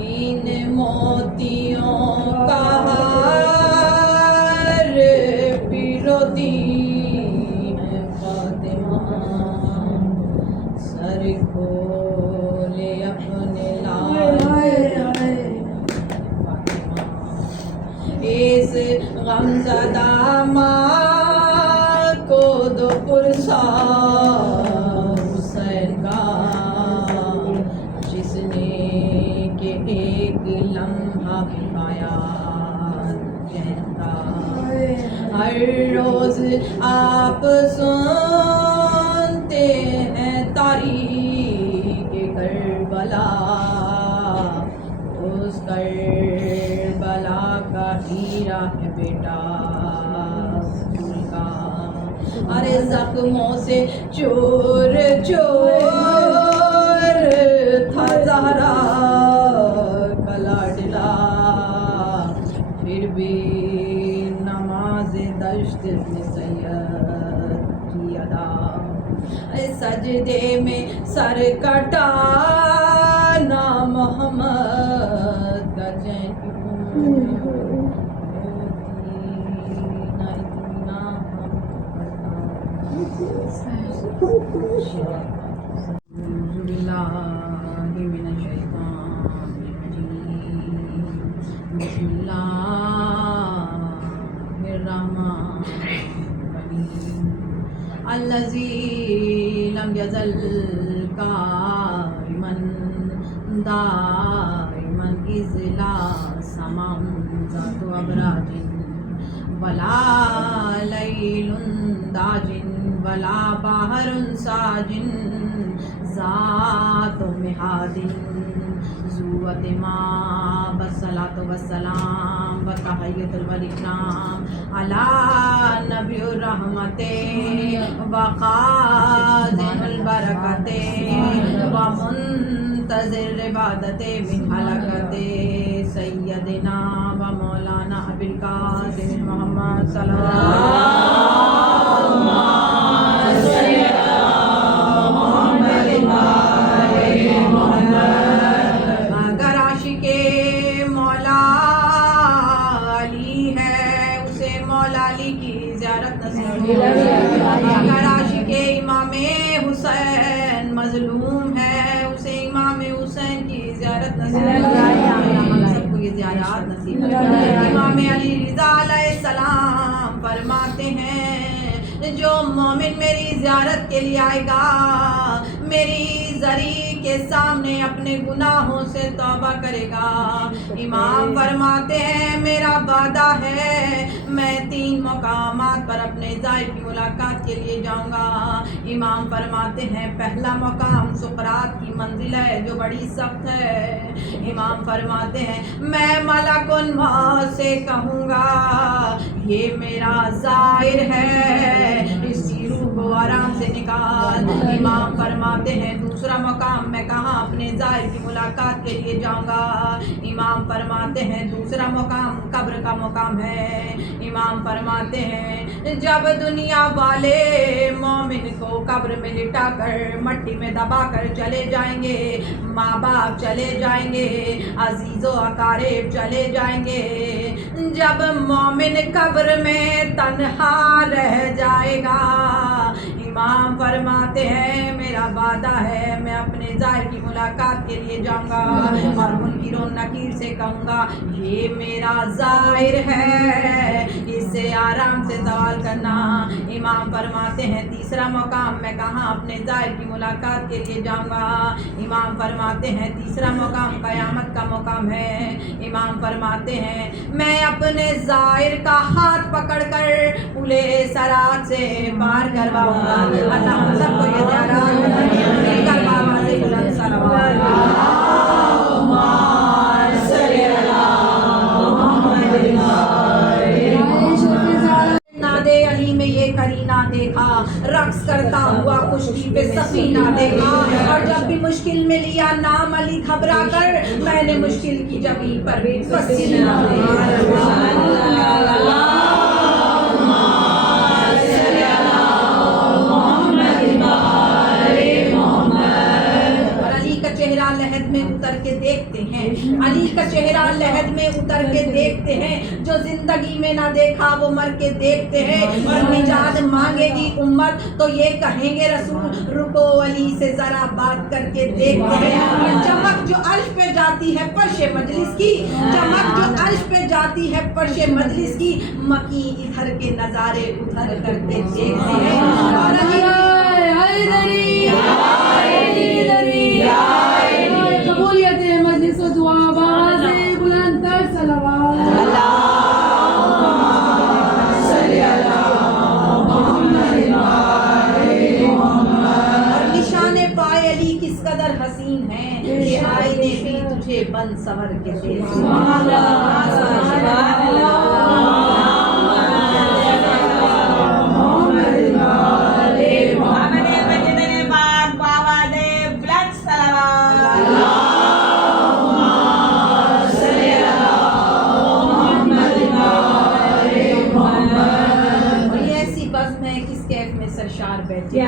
ان موتیوں کا ہار پیرو دی ہے فاطمہ، سر کھولے اپنے لال فاطمہ، اس غمزدہ ماں کو دو پرسا حسین کا، جس نے کہ ایک لمحہ پایا کہتا، ہر روز آپ سنتے ہیں تاریخ کربلا، اس کربلا کا ہیرا ہے بیٹا پھول کا، ارے زخموں سے چور چور تھا زہرا کا لاڈلا، پھر بھی نماز دشت میں سید کی ادا، سجدے میں سر کٹانا محمد کا چین بسم اللہ الرحمن الرحیم، الذی لم یزل قائما دائما اذ لا سماء ذات ابراج ولا لیل داج ولا بحر ساج ذات مہاد ذو اتمام والصلاۃ والسلام وتحیۃ والاکرام علی نبی الرحمت وخازن البرکت ومنتظر عبادت من حلقت سیدنا و مولانا ابی القاسم محمد صلی اللہ اگر عاشق امام حسین مظلوم ہے، اسے امام حسین کی زیارت نصیب، سب کو یہ زیارت نصیب۔ امام علی رضا علیہ السلام فرماتے ہیں، جو مومن میری زیارت کے لیے آئے گا، میری زری کے سامنے اپنے گناہوں سے توبہ کرے گا، امام فرماتے ہیں میرا وعدہ ہے میں 3 مقامات پر اپنے زائر کی ملاقات کے لیے جاؤں گا۔ امام فرماتے ہیں پہلا مقام سقراط کی منزل ہے جو بڑی سخت ہے، امام فرماتے ہیں میں ملک الموت سے کہوں گا یہ میرا زائر ہے، اس کی روح کو آرام سے نکال۔ امام فرماتے ہیں دوسرا مقام میں کہاں اپنے زائر کی ملاقات کے لیے جاؤں گا، امام فرماتے ہیں دوسرا مقام قبر کا مقام ہے، امام فرماتے ہیں جب دنیا والے مومن کو قبر میں لٹا کر مٹی میں دبا کر چلے جائیں گے، ماں باپ چلے جائیں گے، عزیز و اقارب چلے جائیں گے، جب مومن قبر میں تنہا رہ جائے گا، امام فرماتے ہیں میرا وعدہ ہے میں اپنے زائر کی ملاقات کے لیے جاؤں گا اور منکر و نکیر سے کہوں گا یہ میرا زائر ہے، اس سے آرام سے سوال کرنا۔ امام فرماتے ہیں تیسرا مقام میں کہاں اپنے زائر کی ملاقات کے لیے جاؤں گا، امام فرماتے ہیں تیسرا مقام قیامت کا مقام ہے، امام فرماتے ہیں میں اپنے زائر کا ہاتھ پکڑ کر پلے صراط سے پار کرواؤں گا۔ اللہ ہم سب کو یہ زیارت مل کر بآواز بلند صلوات نادے علی میں یہ کرینہ دیکھا، رقص کرتا ہوا خشکی پہ سفینہ دیکھا، اور جب بھی مشکل میں لیا نام علی گھبرا ٹھکرا کر میں نے مشکل کی جگہ پر وسیلہ لہد میں اتر کے دیکھتے ہیں، علی کا چہرہ لہد میں اتر کے دیکھتے ہیں، جو زندگی میں نہ دیکھا وہ مر کے دیکھتے ہیں، اور نجات مانگے گی امت تو یہ کہیں گے رسول رکو علی سے ذرا بات کر کے دیکھتے ہیں۔ اور چمک جو عرش پہ جاتی ہے فرش مجلس کی، چمک جو عرش پہ جاتی ہے فرش مجلس کی، مکی ادھر کے نظارے ادھر کر کے دیکھتے ہیں۔ اور علی قبولیت مجلس و دعا باز بلند تر صلوات نشان پائے علی کس قدر حسین ہے کہ آئینے بھی تجھے بند سور کے دے۔ سرشار بیٹھے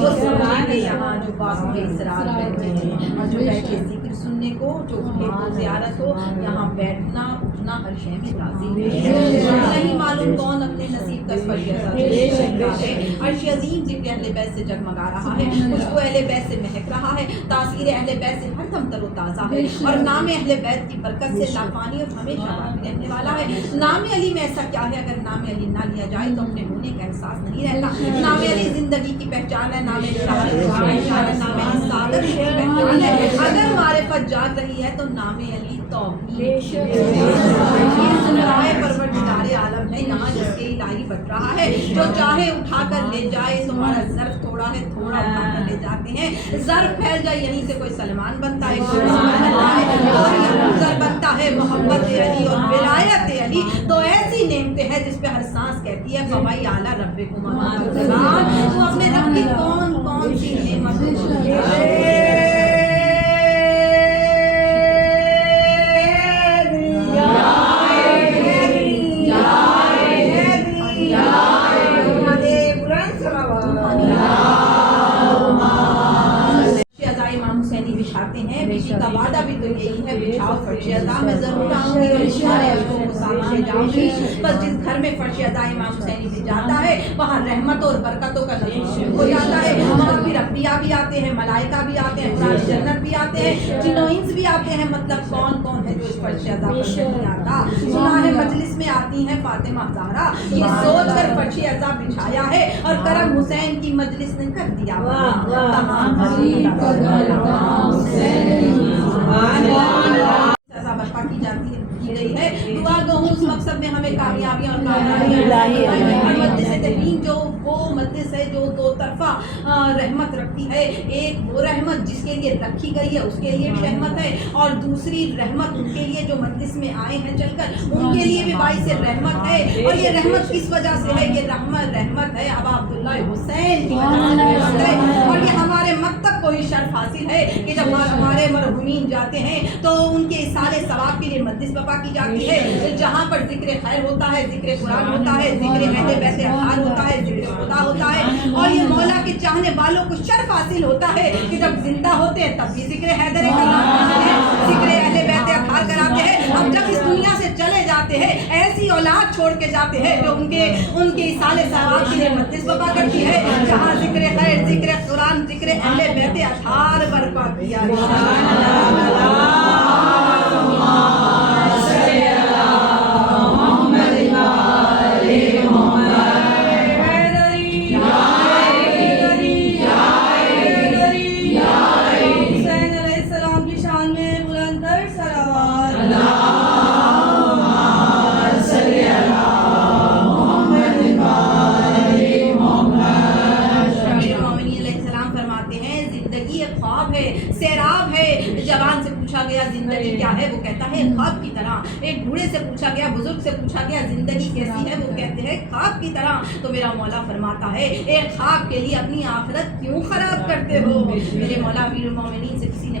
جو سمجھیں گے یہاں جو باغ کے اسرار بیٹھے ہیں، اور جو بیٹھے ذکر سننے کو، جو اٹھے کو زیارت ہو، یہاں بیٹھنا اٹھنا ہر شے میں راضی ہے۔ نہیں معلوم کون اپنے نصیب کا فیصلہ ہے۔ عرش عظیم ذکر اہل بیت سے جگمگا رہا ہے، کچھ کو اہل بیت سے مہک رہا ہے، تاثیر اہل بیت سے ہر دم تر و تازہ ہے، اور نام اہل بیت کی برکت سے لافانی اور ہمیشہ باقی رہنے والا ہے۔ نام علی میں ایسا کیا ہے اگر نام علی نہ لیا جائے تو اپنے ہونے کا احساس نہیں رہتا۔ نام علی زندگی کی پہچان ہے، نام علی شہادت کی پہچان ہے، نام علی سعادت کی پہچان ہے۔ اگر معرفت جاگ رہی ہے تو نام علی توحید رائے پروردگار عالم ہے، یہاں جس کے الہی بٹ رہا ہے، جو چاہے اٹھا کر لے جائے۔ تمہارا ظرف تھوڑا ہے، تھوڑا اٹھا کر لے جاتے ہیں، ظرف پھیل جائے یہیں سے کوئی سلمان بنتا ہے، کوئی بنتا ہے محبت علی اور ولایت علی۔ تو ایسی نعمتیں ہیں جس پہ ہر سانس کہتی ہے فوائ اعلیٰ رب کو تو اپنے رب کی کون کون سی نعمت بچھاتے ہیں۔ بیٹی کا وعدہ بھی تو یہی ہے، بچھاؤ فرش ادا، میں ضرور آؤں گی اور اشارے اشکوں کو ساتھ لے جاؤں گی۔ بس جس گھر میں فرش ادا امام حسینی بھی جاتا ہے وہاں رحمت اور برکتوں کا نزول ہو جاتا ہے، وہاں پھر انبیاء بھی آتے ہیں، ملائکہ بھی آتے ہیں، قرآن جنت بھی آتے ہیں، جن و انس بھی آتے ہیں۔ مطلب کون کون ہے جو اس فرش ادا پر نہیں آتا؟ سنا ہے مجلس میں آتی ہیں فاطمہ زہرا، یہ سوچ کر فرش ادا بچھایا ہے اور کرم حسین کی مجلس نے کر دیا برپا کی جاتی ہے کی گئی ہے۔ دعا گو ہوں اس مقصد میں ہمیں کامیابیاں اور کامیابیاں۔ مجلس تحریم جو وہ مجلس ہے جو دو طرفہ رحمت رکھتی ہے، ایک وہ رحمت جس کے لیے رکھی گئی ہے اس کے لیے بھی رحمت ہے، اور دوسری رحمت ان کے لیے جو مجلس میں آئے ہیں چل کر ان کے لیے بھی باعث رحمت ہے۔ اور یہ رحمت کس وجہ سے ہے؟ یہ رحمت ہے ابا عبداللہ حسین کی وجہ سے ہے، اور یہ ہمارے مکتب کو ہی شرف حاصل ہے کہ جب ہمارے مرحومین جاتے ہیں تو ان کے اصالے ثواب کے لیے مجلس برپا کی جاتی ہے، جہاں پر ذکر خیر ہوتا ہے، ذکر قرآن ہوتا ہے، ذکر اہل بیت اطہار ہوتا ہے، ذکر خدا ہوتا ہے، اور یہ مولا کے چاہنے والوں کو شرف حاصل ہوتا ہے کہ جب زندہ ہوتے ہیں تب بھی ذکر حیدر کرام کرتے ہیں، ذکر اہل بیت اطہار کراتے ہیں، اب جب اس دنیا سے چلے جاتے ہیں ایسی اولاد چھوڑ کے جاتے ہیں جو ان کے اصالے ثواب کے لیے مجلس برپا کرتی ہے، جہاں ذکر خیر، ذکر قرآن، ذکر اہل بیت اطہار برپا کیا گیا زندگی کیا ہے؟ وہ کہتا ہے خواب کی طرح۔ ایک بوڑھے سے پوچھا گیا، بزرگ سے پوچھا گیا زندگی کیسی ہے؟ وہ کہتے ہیں خواب کی طرح۔ تو میرا مولا فرماتا ہے ایک خواب کے لیے اپنی آخرت کیوں خراب کرتے ہو؟ میرے مولا امیر المومنین سے کسی نے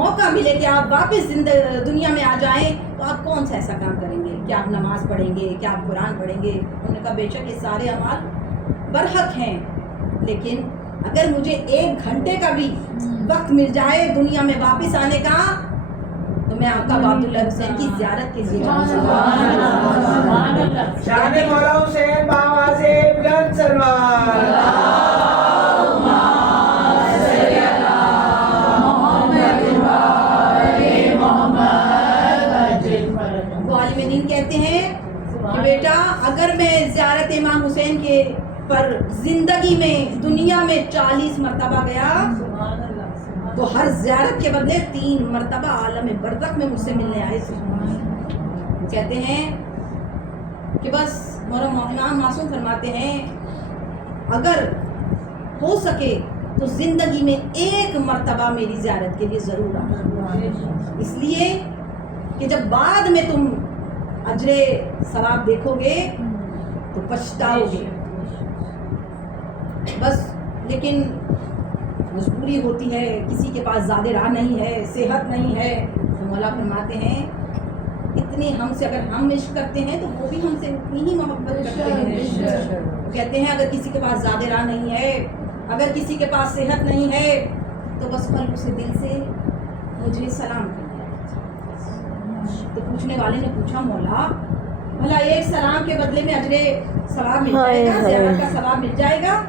موقع ملے کہ آپ واپس دنیا میں آ جائیں تو آپ کون سا ایسا کام کریں گے؟ کیا آپ نماز پڑھیں گے؟ کیا آپ قرآن پڑھیں گے؟ انہوں نے کہا بے شک یہ سارے اعمال برحق ہیں، لیکن اگر مجھے 1 گھنٹے کا بھی وقت مل جائے دنیا میں واپس آنے کا تو میں آقا عبداللہ حسین کی زیارت کے لیے جاؤں گا۔ شان مولا حسین بآواز بلند سلمان۔ وہ عالم دین کہتے ہیں کہ بیٹا اگر میں زیارت امام حسین کے پر زندگی میں دنیا میں 40 مرتبہ گیا تو ہر زیارت کے بدلے 3 مرتبہ عالم برزخ میں مجھ سے ملنے آئے تھے۔ کہتے ہیں کہ بس امام معصوم فرماتے ہیں اگر ہو سکے تو زندگی میں 1 مرتبہ میری زیارت کے لیے ضرور آنا، اس لیے کہ جب بعد میں تم اجر ثواب دیکھو گے تو پچھتاؤ گے۔ بس لیکن مجبوری ہوتی ہے، کسی کے پاس زیادہ راہ نہیں ہے، صحت نہیں ہے، تو مولا فرماتے ہیں اتنی ہم سے اگر ہم عشق کرتے ہیں تو وہ بھی ہم سے اتنی ہی محبت کرتے ہیں۔ کہتے ہیں اگر کسی کے پاس زیادہ راہ نہیں ہے، اگر کسی کے پاس صحت نہیں ہے تو بس قلب سے دل سے مجھے سلام کرنا ہے۔ تو پوچھنے والے نے پوچھا مولا بھلا 1 سلام کے بدلے میں اجر ثواب مل جائے گا، زیارت کا ثواب مل جائے گا؟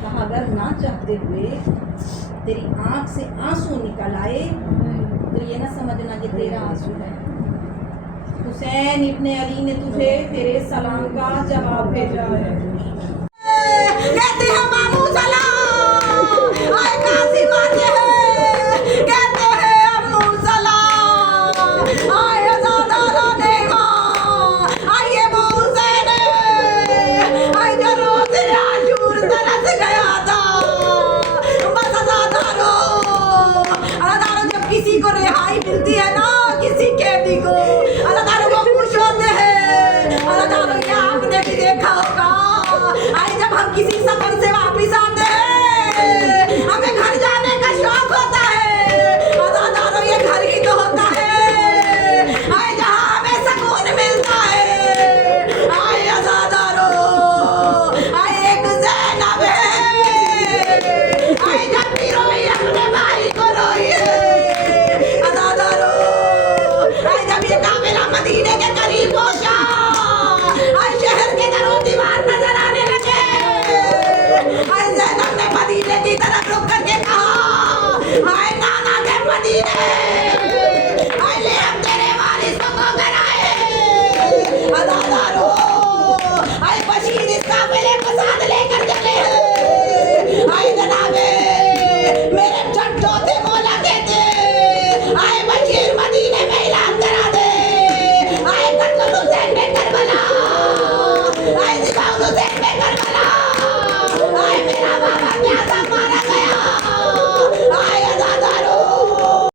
کہا اگر نہ چاہتے ہوئے تیری آنکھ سے آنسو نکل آئے تو یہ نہ سمجھنا کہ تیرا آنسو ہے، حسین ابن علی نے تجھے تیرے سلام کا جواب بھیجا ہے۔ کہتے ہیں مامو سلام، آئے قاسم آتے ہیں، کہتے ہیں امو سلام، آئے ازادارہ نیمہ، آئیے ابو حسین، آئے جو روز عاشور ترس گیا تھا، بس ازادارو جب کسی کو رہائی ملتی ہے نا کسی قیدی کو